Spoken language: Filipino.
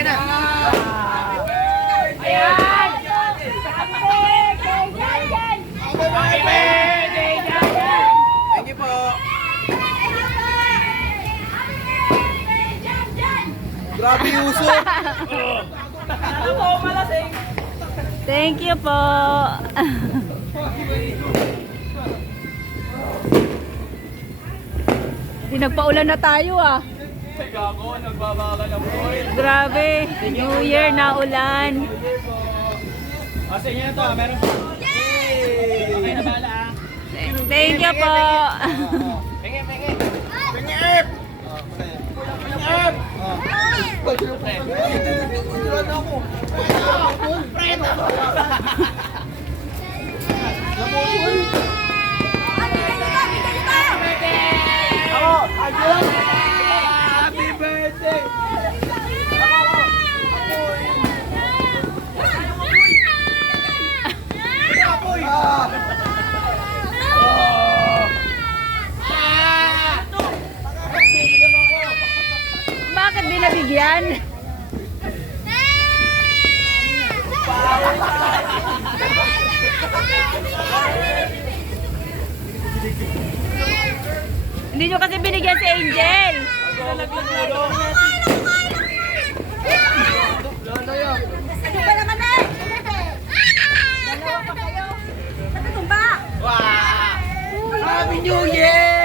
okay na. Ayan! Happy birthday, Jajan! Thank you po. Grabe uso. Ano po, malasing? Thank you po. Di nagpaulan na tayo ah. Teka ako, nagbabaka ng boy. Grabe. New Year na ulan. Sa inyo na to, meron po. Okay na bala ah. Thank you po. Penge. Pingip! Pingip! Pingip ako. Ako, ayun! Happy birthday! Bakit di nabigyan? Hindi nyo kasi binigyan si Angel. Happy New Year!